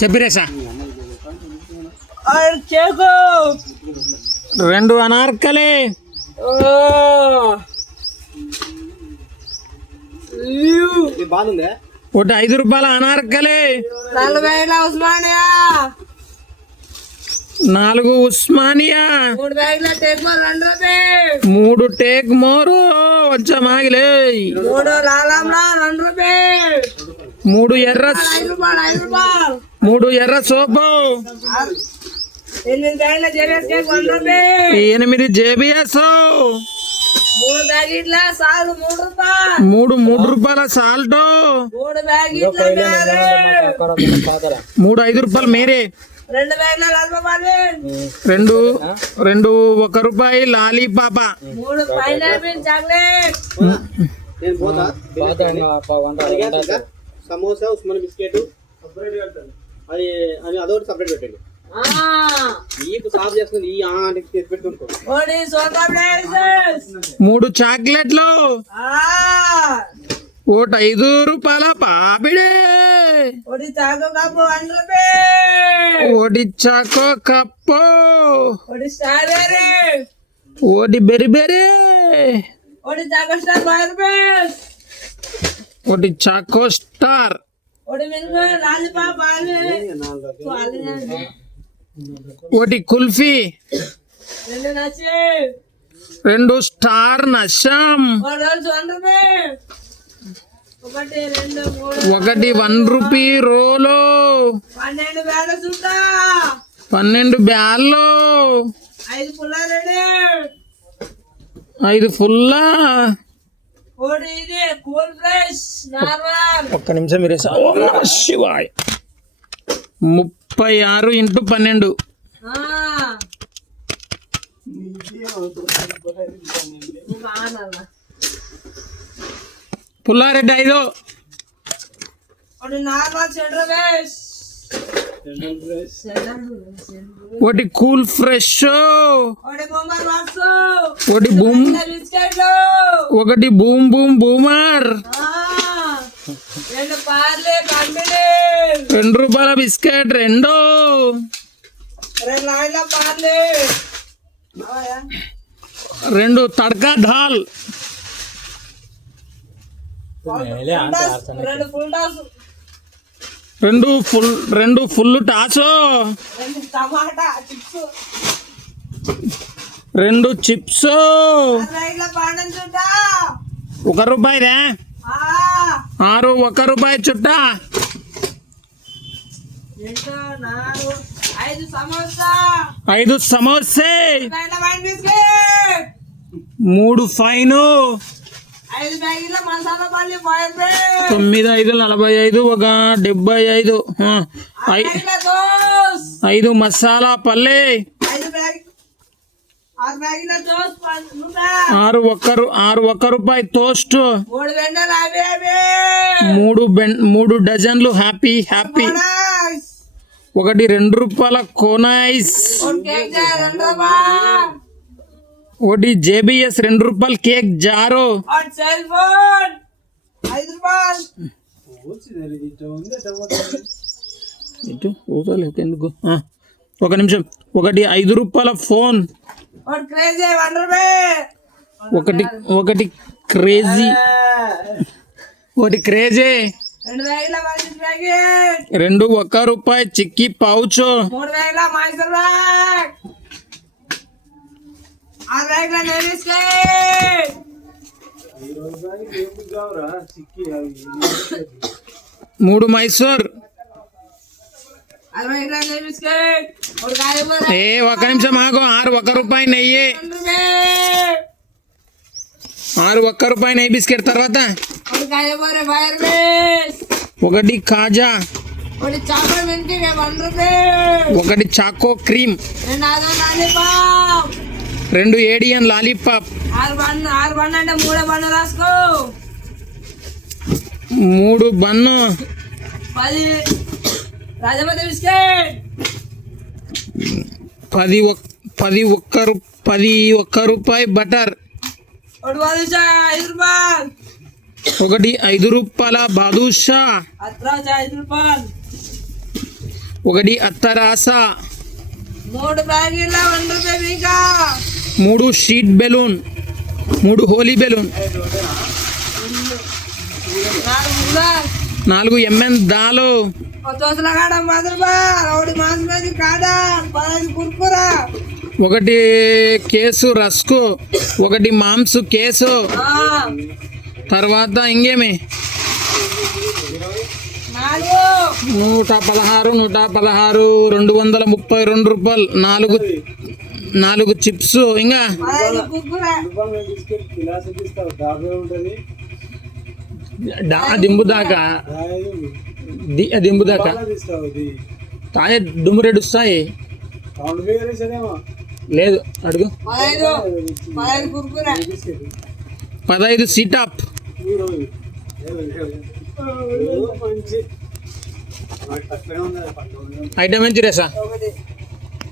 చెప్పిరేసా cake 2 Anarkali ఒకటి 5 రూపాయల Anarkali 4 Osmania 3 take మోరు వచ్చా మాగిలే 3 ఎర్ర 3 ఎర్ర సోపు 8 జేబిఎస్ 3 రూపాయల సాల్ట్ 3 5 రూపాయలు మేరే 2 1 రూపాయి లాలీపాప సమోసా ఉస్మాన్ బిస్కెట్ అది అది అదొకటి సపరేట్ పెట్టండి మీకు సాఫ్ చేస్తుంది ఈ ఆంటీకి పెట్టుకో 3 చాక్లెట్లు 5 రూపాయల పాపిడే 1 చాకో కప్పు 1 బెరి బెరి 1 చాకో స్టార్ 1 కుల్ఫీ 2 స్టార్ నషం 1 రూపీ రోలో 12 బ్యాల్లో 5 ఫుల్లా ఒక్క నిమిషం మీరు శివాయ్ 36 × 12 పుల్లారెడ్డి 5 1 cool fresh 1 boom boom boomer 2 రూపాయల బిస్కెట్ 2 తడకా దాల్ 2 ఫుల్ టాసు 2 చిప్స్ 1 రూపాయిరా 6 1 రూపాయి చుట్ట 5 సమోసే 3 ఫైన్ 9 5 45 1 75 5 మసాలా పల్లె 6 1 రూపాయి టోస్ట్ 3 డజన్లు హ్యాపీ 1 2 రూపాయల కోనైస్ 1 జేబిఎస్ 2 రూపాయల కేక్ జారు 1 నిమిషం 1 5 రూపాయల ఫోన్ 1 క్రేజీ 2 1 రూపాయి చిక్కీ పౌచ్ 3 మైసూర్ 1 నిమిషం ఆగు 6 1 రూపాయి నెయ్యి 6 1 రూపాయి నెయ్యి బిస్కెట్ తర్వాత 1 కాజా 1 చాకో క్రీమ్ 2 ఏడియన్ లాలీపాప్ 3 బన్ను 10 1 రూపాయి బటర్ 1 5 రూపాయల బాదుషా ఒకటి అత్తరాస, 3 ప్యాకెట్ల 1 రూపాయి బీకా, 3 షీట్ బెలూన్, 3 హోలీ బెలూన్, 4 గులాబ్, 4 ఎంఎన్ దాలు, ఒక దోసల కాడ 10 రూపాయలు, ఒకటి మాంసం కాడ 15 కుర్కురా, 1 కేసు రస్కు, 1 మాంసు కేసు, తర్వాత ఇంకేమి 4 116, 232 రూపాయలు, 4 చిప్స్, ఇంకా 15 కుర్కురా, దింబు దాకా దింబు దాకా తాయే దుమ్ము రెడుస్తాయి. లేదు అడుగు. 15 కుర్కురా, 15 సీటాప్, ఐటమ్ ఏం రేసా